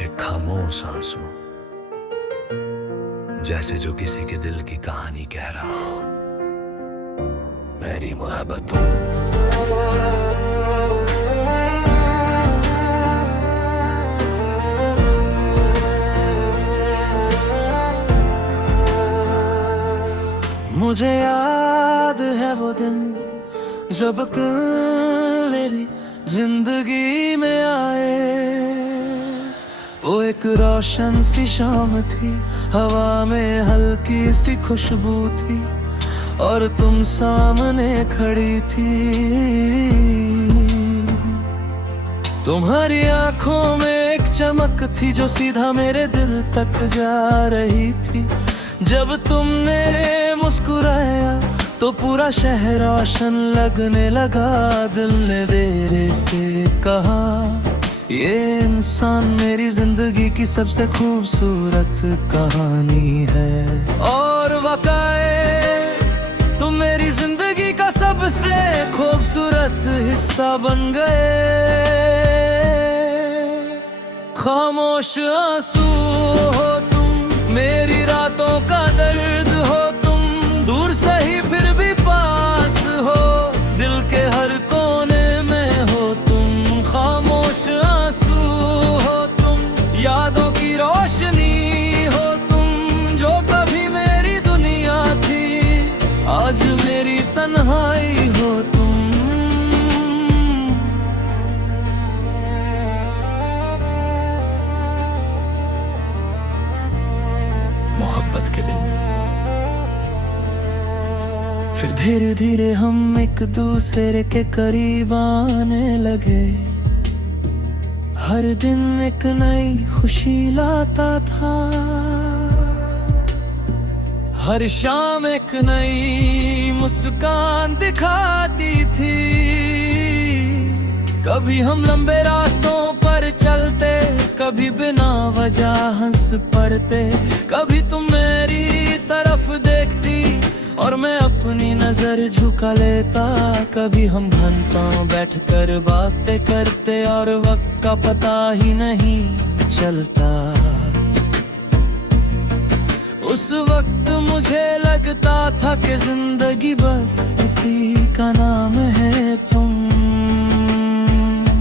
एक खामोश आंसू, जैसे जो किसी के दिल की कहानी कह रहा हो। मेरी मोहब्बतों, मुझे याद है वो दिन जब कल मेरी जिंदगी में आए। वो एक रोशन सी शाम थी, हवा में हल्की सी खुशबू थी और तुम सामने खड़ी थी। तुम्हारी आंखों में एक चमक थी जो सीधा मेरे दिल तक जा रही थी। जब तुमने मुस्कुराया तो पूरा शहर रोशन लगने लगा। दिल ने देर से कहा, ये इंसान मेरी जिंदगी की सबसे खूबसूरत कहानी है। और वाकई तुम मेरी जिंदगी का सबसे खूबसूरत हिस्सा बन गए। खामोश आंसू हो तुम, मेरी रातों का दर्द हो तुम, दूर सही फिर भी पास हो, दिल के हर कोने में हो तुम। खामोश आंसू हो तुम, यादों की रोशनी हो तुम, जो कभी मेरी दुनिया थी आज मेरी तन्हाई हो तुम। मोहब्बत के दिन फिर धीरे धीरे हम एक दूसरे के करीब आने लगे। हर दिन एक नई खुशी लाता था, हर शाम एक नई मुस्कान दिखाती थी। कभी हम लंबे रास्तों पर चलते, कभी बिना वजह हंस पड़ते। कभी तुम मेरी तरफ देखती और मैं अपनी नजर झुका लेता। कभी हम घंटों बैठकर बातें करते और वक्त का पता ही नहीं चलता। उस वक्त मुझे लगता था कि जिंदगी बस इसी का नाम है तुम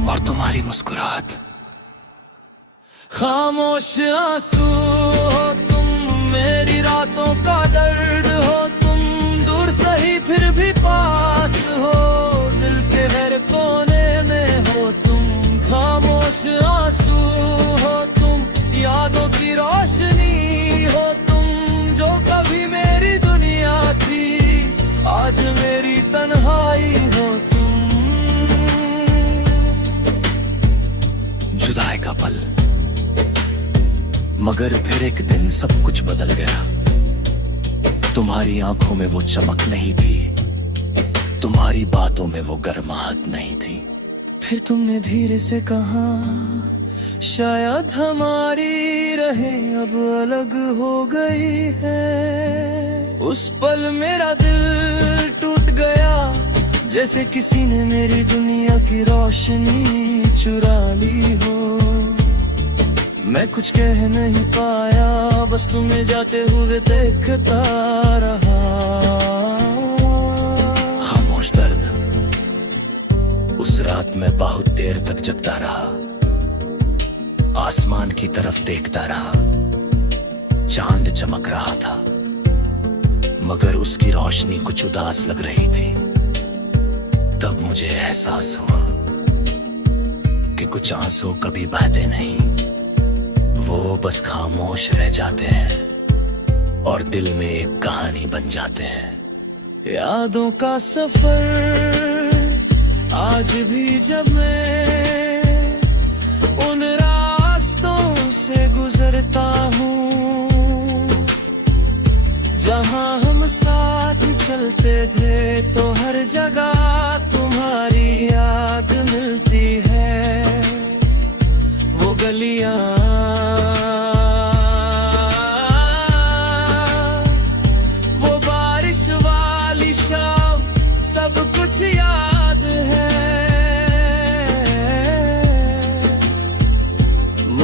और तुम्हारी मुस्कुराहट। खामोश आंसू हो तुम, मेरी रातों का दर्द हो तुम, दूर सही फिर भी पास हो, दिल के हर कोने में हो तुम। खामोश आंसू हो तुम, यादों की रोशनी हो तुम, जो कभी मेरी दुनिया थी आज मेरी तन्हाई हो तुम। जुदाई का पल, मगर फिर एक दिन सब कुछ बदल गया। तुम्हारी आंखों में वो चमक नहीं थी, तुम्हारी बातों में वो गर्माहट नहीं थी। फिर तुमने धीरे से कहा, शायद हमारी रहे अब अलग हो गई है। उस पल मेरा दिल टूट गया, जैसे किसी ने मेरी दुनिया की रोशनी चुरा ली हो। मैं कुछ कह नहीं पाया, बस तुम्हें जाते हुए देखता रहा। खामोश दर्द, उस रात मैं बहुत देर तक जगता रहा, आसमान की तरफ देखता रहा। चांद चमक रहा था, मगर उसकी रोशनी कुछ उदास लग रही थी। तब मुझे एहसास हुआ कि कुछ आंसू कभी बहते नहीं, वो बस खामोश रह जाते हैं और दिल में एक कहानी बन जाते हैं। यादों का सफर आज भी जब मैं उन रास्तों से गुजरता हूँ, जहाँ हम साथ चलते थे, तो हर जगह तुम्हारी याद मिलती है। वो गलियाँ, वो बारिश वाली शाम, सब कुछ याद है।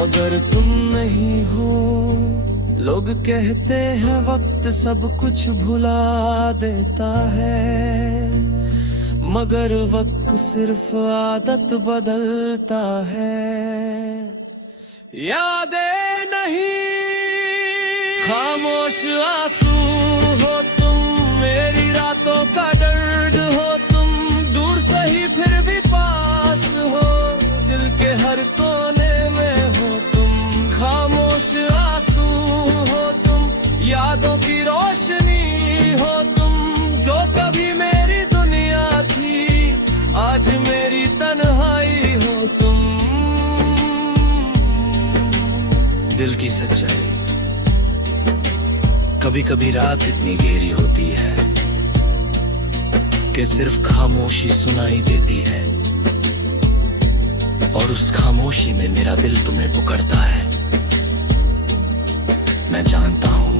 मगर तुम नहीं हो। लोग कहते हैं वक्त सब कुछ भुला देता है, मगर वक्त सिर्फ आदत बदलता है। यादें नहीं, खामोश आंसू हो तुम, मेरी रातों का दर्द हो तुम, दूर सही फिर भी पास हो, दिल के हर कोने में हो तुम। खामोश आंसू हो तुम, यादों की रोशनी हो तुम, जो कभी मेरी दुनिया थी आज मेरी तन्हाई हो तुम। दिल की सच्चाई, कभी कभी रात इतनी गहरी होती है कि सिर्फ खामोशी सुनाई देती है, और उस खामोशी में मेरा दिल तुम्हें पुकारता है। मैं जानता हूं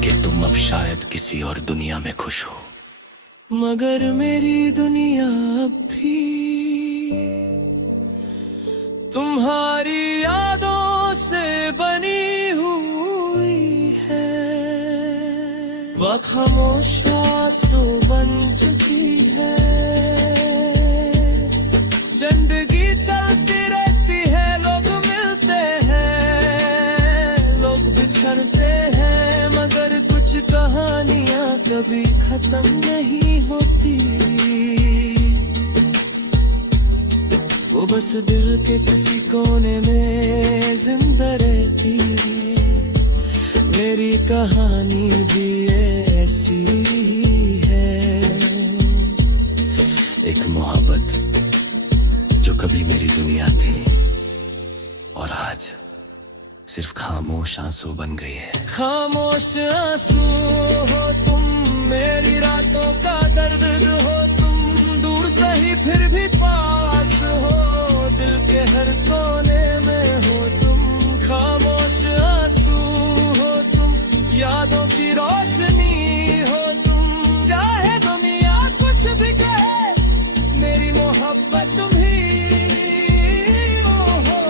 कि तुम अब शायद किसी और दुनिया में खुश हो, मगर मेरी दुनिया अब भी तुम्हारी यादों से बनी हुई है। वह खामोश आंसू बन चुकी है। जिंदगी चलती रहती है, लोग मिलते हैं, लोग बिछड़ते हैं, मगर कुछ कहानियां कभी खत्म नहीं होती। वो बस दिल के किसी कोने में जिंदा रहती है। मेरी कहानी भी ऐसी है, एक मोहब्बत जो कभी मेरी दुनिया थी और आज सिर्फ खामोश आंसू बन गई है। खामोश आंसू हो तुम, मेरी रातों का दर्द हो तुम, दूर सही फिर भी पास हो, दिल के हर कोने में हो तुम। खामोश आंसू हो तुम, यादों की रोशनी हो तुम, चाहे दुनिया कुछ भी कहे, मेरी मोहब्बत तुम ही हो।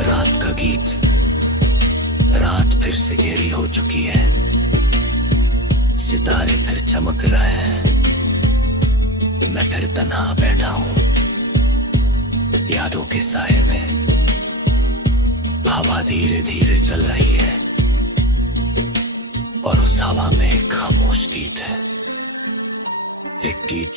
रात का गीत, रात फिर से गहरी हो चुकी है, सितारे फिर चमक रहे हैं, मैं फिर तन्हा बैठा हूं यादों के साए में। हवा धीरे धीरे चल रही है और उस हवा में एक खामोश गीत है, एक गीत